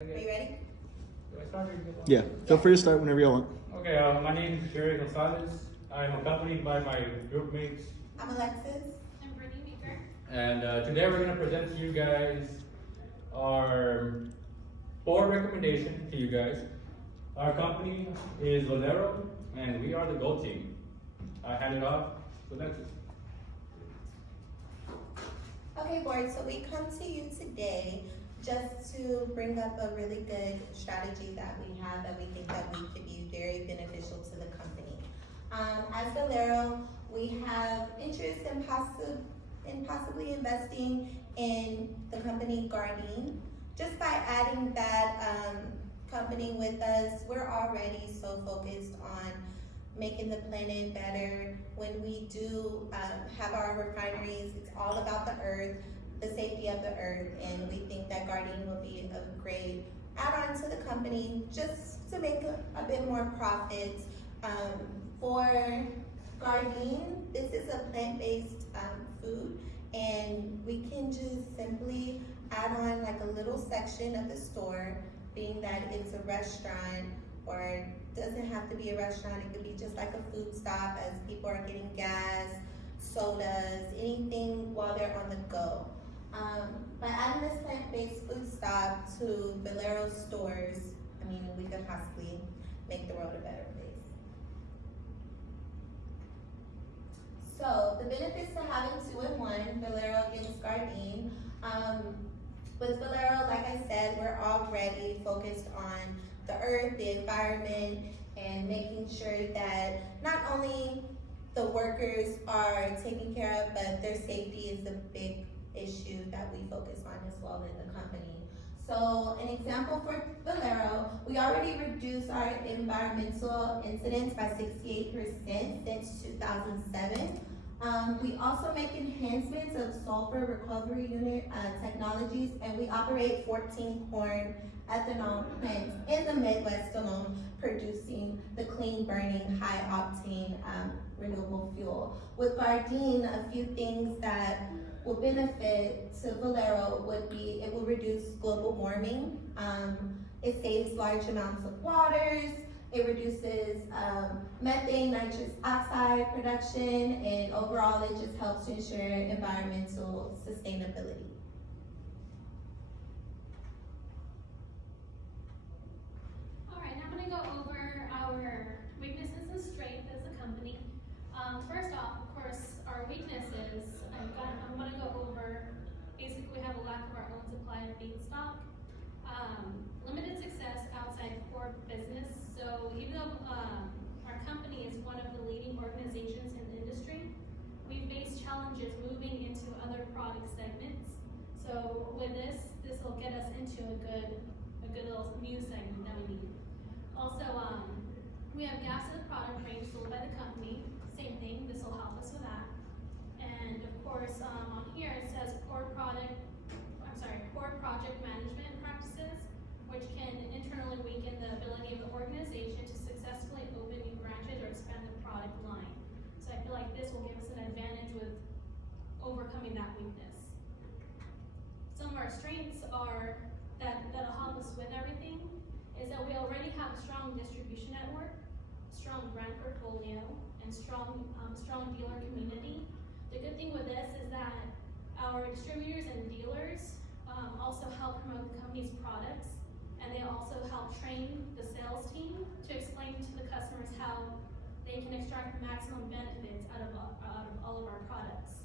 Are you ready? Do I start or you Yeah, feel free to start whenever you want. Okay, my name is Jerry Gonzalez. I'm accompanied by my group mates. I'm Alexis. I'm Brittany Meeker. And today we're going to present to you guys our board recommendation to you guys. Our company is Valero, and we are the GO team. I hand it off to Alexis. Okay, board, so we come to you today just to bring up a really good strategy that we have that we think that we could be very beneficial to the company. As Valero, we have interest in possibly investing in the company Gardein. Just by adding that company with us, we're already so focused on making the planet better. When we do have our refineries, it's all about the earth, the safety of the earth, and we think that Gardein will be a great add-on to the company just to make a bit more profits. For Gardein, this is a plant-based food, and we can just simply add on like a little section of the store, being that it's a restaurant, or doesn't have to be a restaurant, it could be just like a food stop as people are getting gas, sodas, anything while they're on the go. By adding this plant-based food stop to Valero stores, I mean, we could possibly make the world a better place. So the benefits to having 2-in-1, Valero against Gardein. With Valero, like I said, we're already focused on the earth, the environment, and making sure that not only the workers are taken care of, but their safety is a big issue that we focus on as well in the company. So an example for Valero, we already reduced our environmental incidents by 68% since 2007. We also make enhancements of sulfur recovery unit technologies, and we operate 14 corn ethanol plants in the Midwest alone, producing the clean burning, high octane renewable fuel. With Gardein, a few things that will benefit to Valero would be, it will reduce global warming, it saves large amounts of waters, it reduces methane, nitrous oxide production, and overall it just helps to ensure environmental sustainability. All right, now I'm going to go over our weaknesses and strengths as a company. First off, of course, our weaknesses, I'm going to go over, basically we have a lack of our own supply of feedstock, limited success outside core business. So even though our company is one of the leading organizations in the industry, we face challenges moving into other product segments. So with this will get us into a good little new segment that we need. Also, we have gaps in the product range sold by the company. Same thing, this will help us with that. And of course, on here it says core project management practices, which can internally weaken the ability of the organization to successfully open new branches or expand the product line. So I feel like this will give us an advantage with overcoming that weakness. Some of our strengths are that'll help us with everything is that we already have a strong distribution network, strong brand portfolio, and strong dealer community. The good thing with this is that our distributors and dealers also help promote the company's products, and they also help train the sales team to explain to the customers how they can extract the maximum benefits out of all of our products.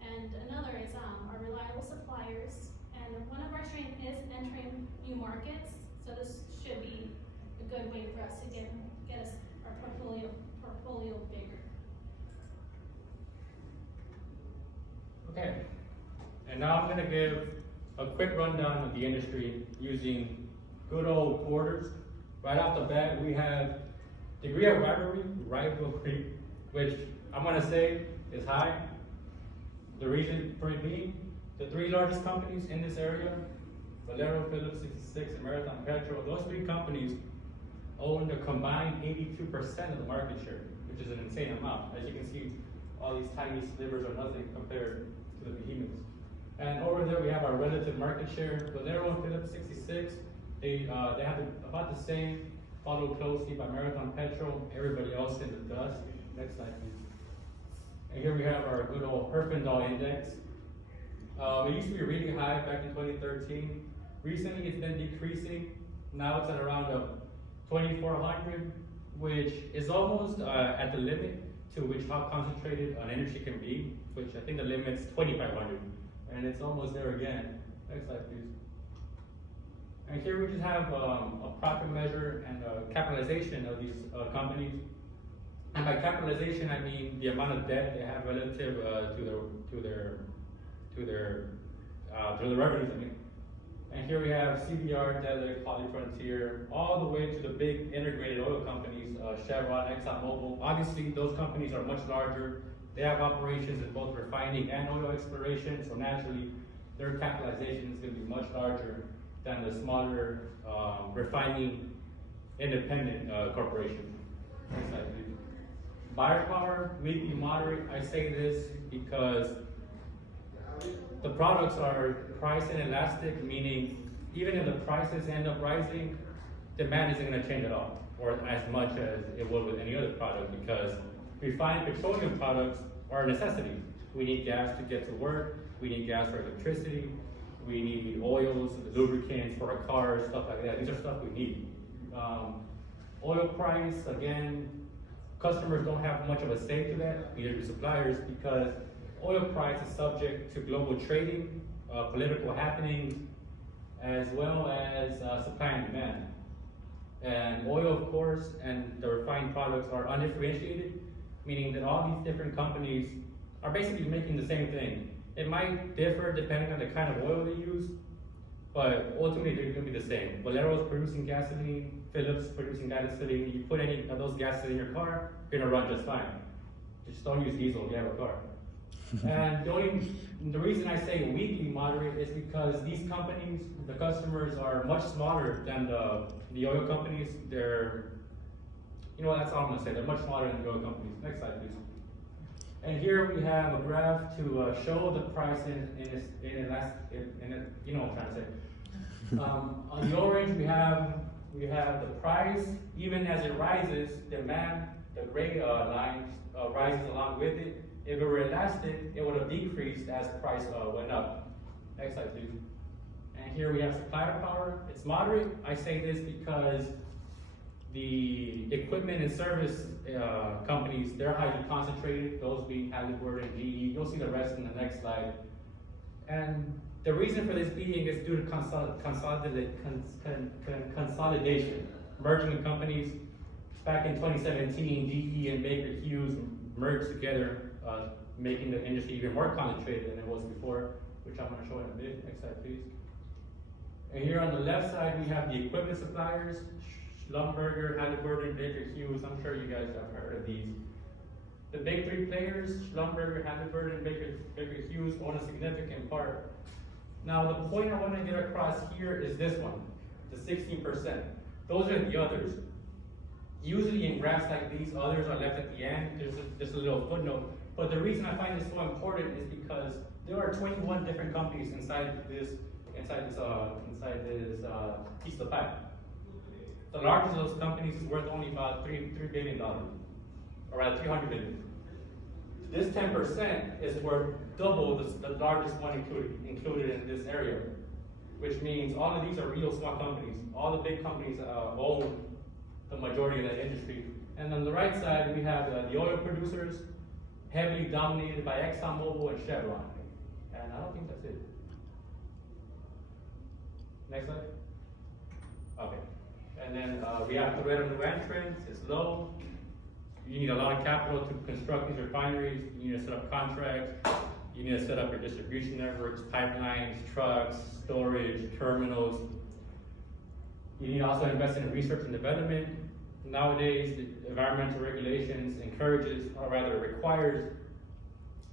And another is our reliable suppliers, and one of our strengths is entering new markets, so this should be a good way for us to get us our portfolio bigger. Okay, and now I'm going to give a quick rundown of the industry using good old quarters. Right off the bat, we have degree of rivalry, which I'm going to say is high. The reason for it being the three largest companies in this area, Valero, Phillips 66, and Marathon Petrol, those three companies own a combined 82% of the market share, which is an insane amount. As you can see, all these tiny slivers are nothing compared to the behemoths. And over there we have our relative market share. Valero and Phillips 66 They have about the same, followed closely by Marathon Petrol, everybody else in the dust. Next slide, please. And here we have our good old Herfindahl Index. It used to be really high back in 2013. Recently, it's been decreasing. Now it's at around 2,400, which is almost at the limit to which how concentrated an energy can be, which I think the limit's 2,500, and it's almost there again. Next slide, please. And here we just have a profit measure and capitalization of these companies. And by capitalization, I mean the amount of debt they have relative to their revenues. I mean. And here we have CBR, Delek, HollyFrontier, all the way to the big integrated oil companies, Chevron, ExxonMobil. Obviously, those companies are much larger. They have operations in both refining and oil exploration, so naturally, their capitalization is going to be much larger than the smaller refining independent corporations. Next slide, please. Buyer power, weakly moderate. I say this because the products are price inelastic, meaning even if the prices end up rising, demand isn't going to change at all, or as much as it would with any other product, because refined petroleum products are a necessity. We need gas to get to work, we need gas for electricity, we need oils, lubricants for our cars, stuff like that. These are stuff we need. Oil price, again, customers don't have much of a say to that, neither do suppliers, because oil price is subject to global trading, political happenings, as well as supply and demand. And oil, of course, and the refined products are undifferentiated, meaning that all these different companies are basically making the same thing. It might differ depending on the kind of oil they use, but ultimately they're going to be the same. Valero's producing gasoline, Phillips producing gasoline. You put any of those gases in your car, you're going to run just fine. Just don't use diesel if you have a car. And the reason I say weakly moderate is because these companies, the customers are much smaller than the oil companies. That's all I'm gonna say. They're much smaller than the oil companies. Next slide, please. And here we have a graph to show the price you know what I'm trying to say. On the orange, we have the price. Even as it rises, demand, the gray line rises along with it. If it were elastic, it would have decreased as the price went up. Next slide, please. And here we have supplier power. It's moderate. I say this because the equipment and service companies, they're highly concentrated, those being Halliburton, GE. You'll see the rest in the next slide. And the reason for this being is due to consolidation. Merging of companies. Back in 2017, GE and Baker Hughes merged together, making the industry even more concentrated than it was before, which I'm going to show in a bit. Next slide, please. And here on the left side, we have the equipment suppliers, Schlumberger, Halliburton, Baker Hughes. I'm sure you guys have heard of these. The big three players, Schlumberger, Halliburton, Baker Hughes, own a significant part. Now, the point I want to get across here is this one, the 16%. Those are the others. Usually in graphs like these, others are left at the end. There's just a little footnote. But the reason I find this so important is because there are 21 different companies inside this piece of pie. The largest of those companies is worth only about $3 billion, or rather 300 billion. This 10% is worth double the largest one included in this area, which means all of these are real small companies. All the big companies own the majority of that industry. And on the right side, we have the oil producers, heavily dominated by ExxonMobil and Chevron. And I don't think that's it. Next slide. Okay. And then we have the rate of new entrants. It's low. You need a lot of capital to construct these refineries. You need to set up contracts. You need to set up your distribution networks, pipelines, trucks, storage, terminals. You need to also invest in research and development. Nowadays, the environmental regulations encourages, or rather requires,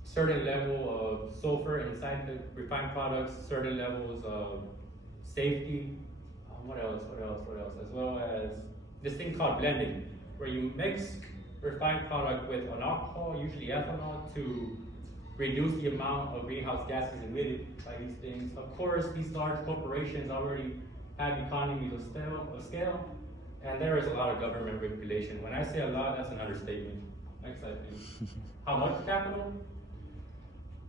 certain level of sulfur inside the refined products, certain levels of safety. What else? As well as this thing called blending, where you mix refined product with an alcohol, usually ethanol, to reduce the amount of greenhouse gases emitted by these things. Of course, these large corporations already have economies of scale, and there is a lot of government regulation. When I say a lot, that's an understatement. Next slide, please. How much capital?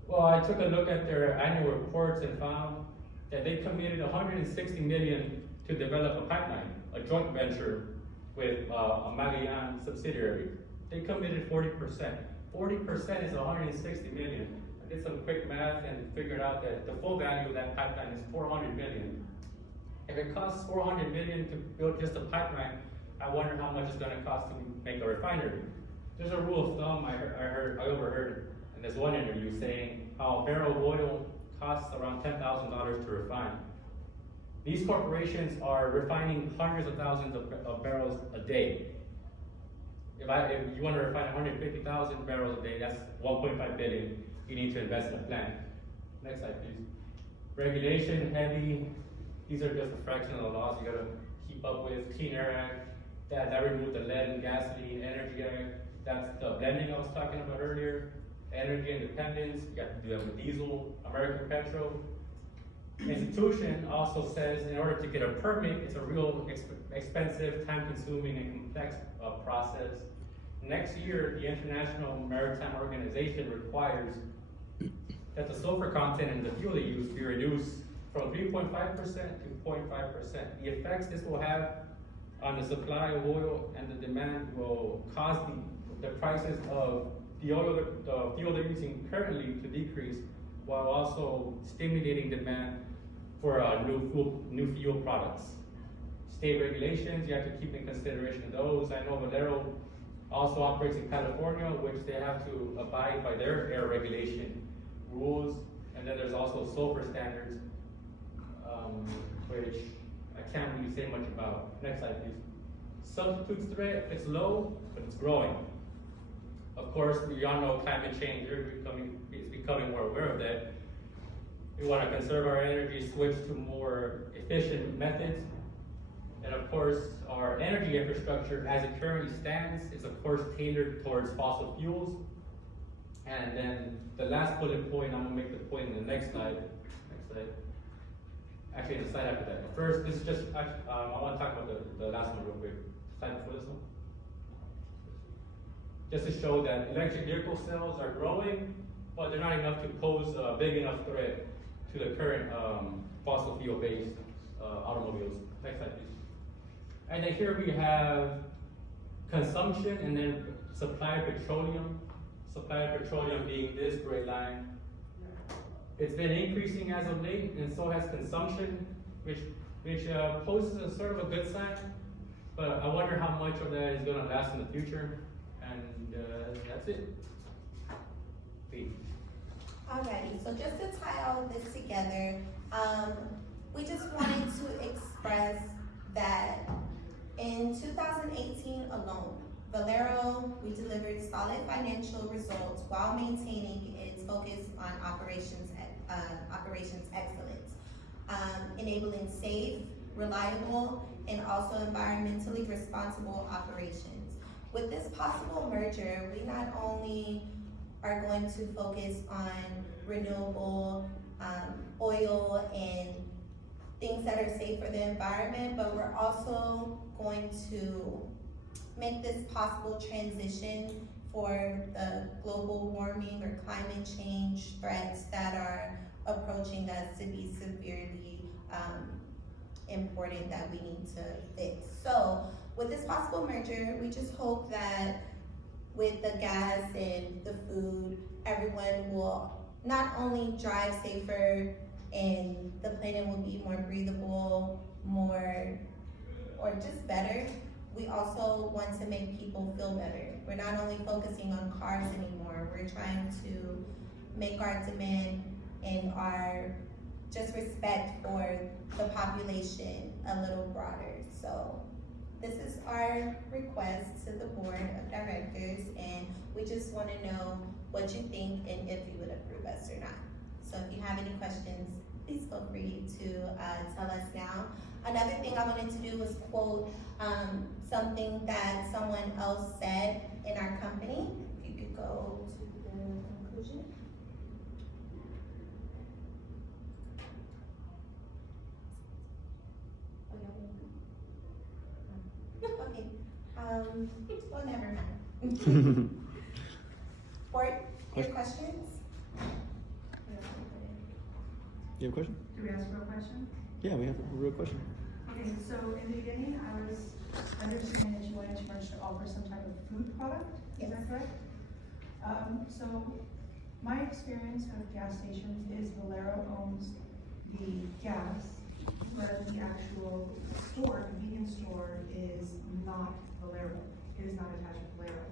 Well, I took a look at their annual reports and found that they committed 160 million to develop a pipeline, a joint venture with a Magallanes subsidiary. They committed 40%. 40% is 160 million. I did some quick math and figured out that the full value of that pipeline is 400 million. If it costs 400 million to build just a pipeline, I wonder how much it's gonna cost to make a refinery. There's a rule of thumb I overheard in this one interview saying how a barrel of oil costs around $10,000 to refine. These corporations are refining hundreds of thousands of barrels a day. If you want to refine 150,000 barrels a day, that's 1.5 billion you need to invest in a plant. Next slide, please. Regulation heavy. These are just a fraction of the laws you gotta keep up with. Clean Air Act, that removed the lead and gasoline. Energy Act, that's the blending I was talking about earlier. Energy independence, you got to do that with diesel. American Petrol. Institution also says in order to get a permit, it's a real expensive, time-consuming, and complex process. Next year, the International Maritime Organization requires that the sulfur content in the fuel they use be reduced from 3.5% to 0.5%. The effects this will have on the supply of oil and the demand will cause the prices of the fuel they're using currently to decrease, while also stimulating demand for new fuel products. State regulations, you have to keep in consideration those. I know Valero also operates in California, which they have to abide by their air regulation rules. And then there's also sulfur standards, which I can't really say much about. Next slide, please. Substitutes threat, it's low, but it's growing. Of course, we all know climate change, is becoming more aware of that. We want to conserve our energy, switch to more efficient methods. And of course, our energy infrastructure as it currently stands is of course tailored towards fossil fuels. And then the last bullet point, I'm gonna make the point in the next slide. Next slide. Actually, the slide after that. But first, this is just, I want to talk about the last one real quick. Slide before this one. Just to show that electric vehicle sales are growing, but they're not enough to pose a big enough threat to the current fossil fuel-based automobiles. Next slide, please. And then here we have consumption and then supply of petroleum. Supply of petroleum being this gray line. It's been increasing as of late, and so has consumption, which poses a sort of a good sign. But I wonder how much of that is going to last in the future. And that's it. Please. Alrighty, so just to tie all of this together, we just wanted to express that in 2018 alone, Valero, we delivered solid financial results while maintaining its focus on operations excellence, enabling safe, reliable, and also environmentally responsible operations. With this possible merger, we not only are going to focus on renewable oil and things that are safe for the environment, but we're also going to make this possible transition for the global warming or climate change threats that are approaching us to be severely important that we need to fix. So with this possible merger, we just hope that with the gas and the food, everyone will not only drive safer and the planet will be more breathable, or just better. We also want to make people feel better. We're not only focusing on cars anymore, we're trying to make our demand and our just respect for the population a little broader. So this is our request to the board of directors, and we just want to know what you think and if you would approve us or not. So if you have any questions, please feel free to tell us now. Another thing I wanted to do was quote something that someone else said in our company. If you could go to the conclusion. Well, never mind. Board, your questions? You have a question? Do we ask for a question? Yeah, we have a real question. Okay, so in the beginning, I was understanding that you wanted to merge to offer some type of food product, is that correct? So my experience of gas stations is Valero owns the gas, whereas the actual store, convenience store, is not Valero. It is not attached to Valero.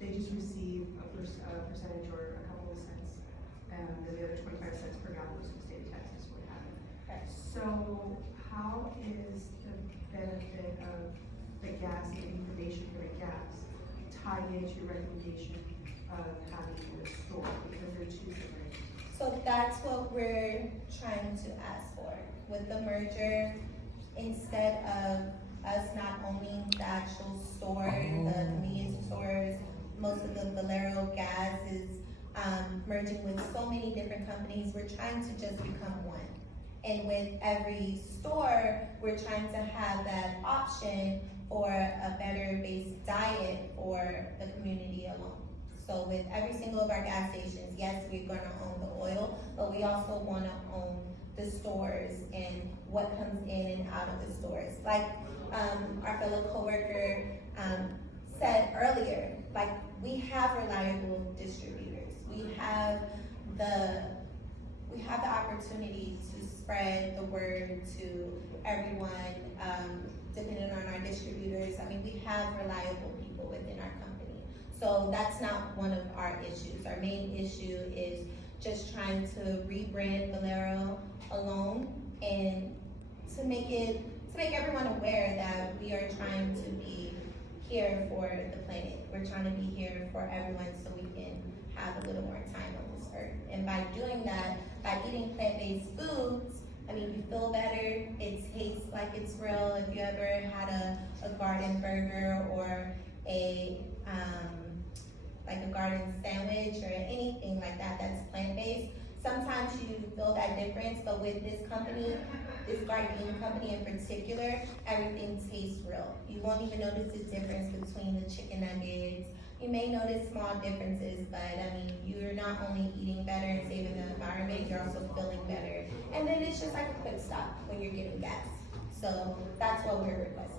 They just receive a percentage or a couple of cents, and then the other 25 cents per gallon goes to the state of Texas, what have you. So how is the benefit of the gas and information for the gas tied into your recommendation of having a store, because they're two different? So that's what we're trying to ask for. With the merger, instead of us not owning the actual store, the convenience stores, most of the Valero gas is merging with so many different companies, we're trying to just become one. And with every store, we're trying to have that option for a better based diet for the community alone. So with every single of our gas stations, yes, we're gonna own the oil, but we also wanna own the stores and what comes in and out of the stores. Like our fellow coworker said earlier, like we have reliable distributors. We have the opportunity to spread the word to everyone, depending on our distributors. I mean, we have reliable people within our company. So that's not one of our issues. Our main issue is just trying to rebrand Valero alone and to make everyone aware that we are trying to be here for the planet. We're trying to be here for everyone so we can have a little more time on this earth. And by doing that, by eating plant-based foods, I mean, you feel better, it tastes like it's real. If you ever had a garden burger or like a garden sandwich or anything like that that's plant-based, sometimes you feel that difference, but with this company, this Gardein company in particular, everything tastes real. You won't even notice the difference between the chicken nuggets. You may notice small differences, but I mean, you're not only eating better and saving the environment, you're also feeling better. And then it's just like a quick stop when you're getting gas. So that's what we're requesting.